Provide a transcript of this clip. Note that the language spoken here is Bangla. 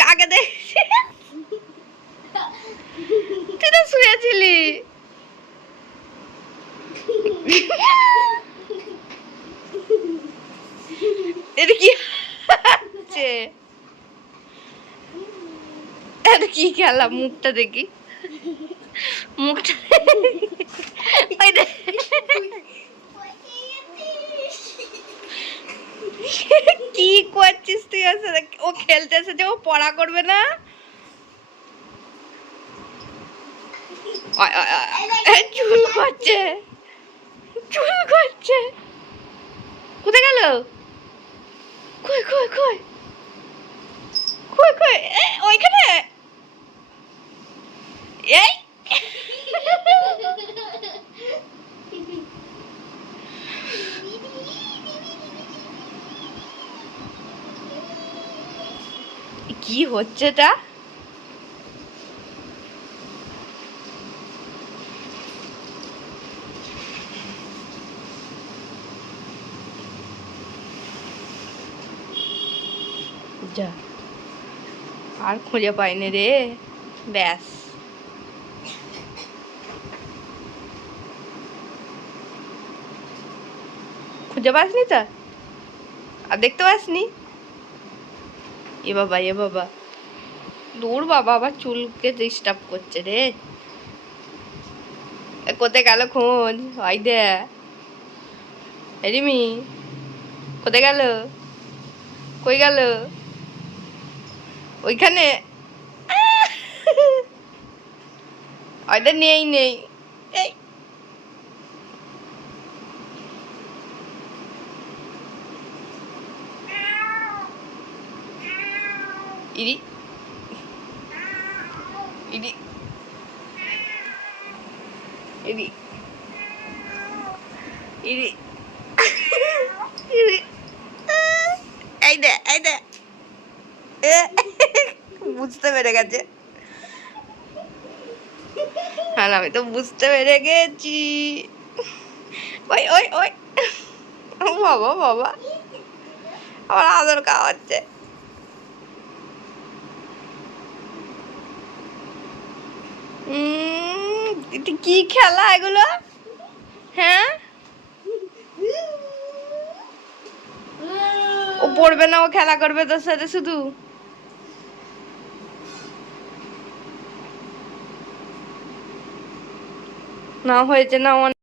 কাকে দেখছি? তুই তো শুয়েছিলি। এটা কি হচ্ছে? এটা কি খেলা? মুখটা দেখি, মুখটা ওই দেখ। কি করছিস তুই? ও খেলতে এসেছে, ও পড়া করবে না? চুল করছে, চুল করছে। কোথায় গেল? কই কই কই কই কই? ওইখানে। এই কি হচ্ছে এটা? যা, আর খুঁজে পাইনি রে। ব্যাস, খুঁজে পাসনি তো? আর দেখতে পাসনি? এ বাবা, এ বাবা, দূর বাবা, আবার চুলকে ডিস্টার্ব করছে রে। কোথায় গেল খোঁজ? হয় দে রিমি, কোথায় গেল? কই গেল? ওইখানে। ওইটা নেই নেই। এই ইরি ইরি ইরি ইরি ইরি। এই দে, এই দে। বুঝতে পেরে গেছে। হ্যাঁ, আমি তো বুঝতে পেরে গেছি। ওই ওই ওই, বাবা বাবা, আমার আদর খাওয়াচ্ছে। কি খেলা এগুলো? হ্যাঁ, ও পড়বে না, ও খেলা করবে তোর সাথে শুধু। না হয়েছে না।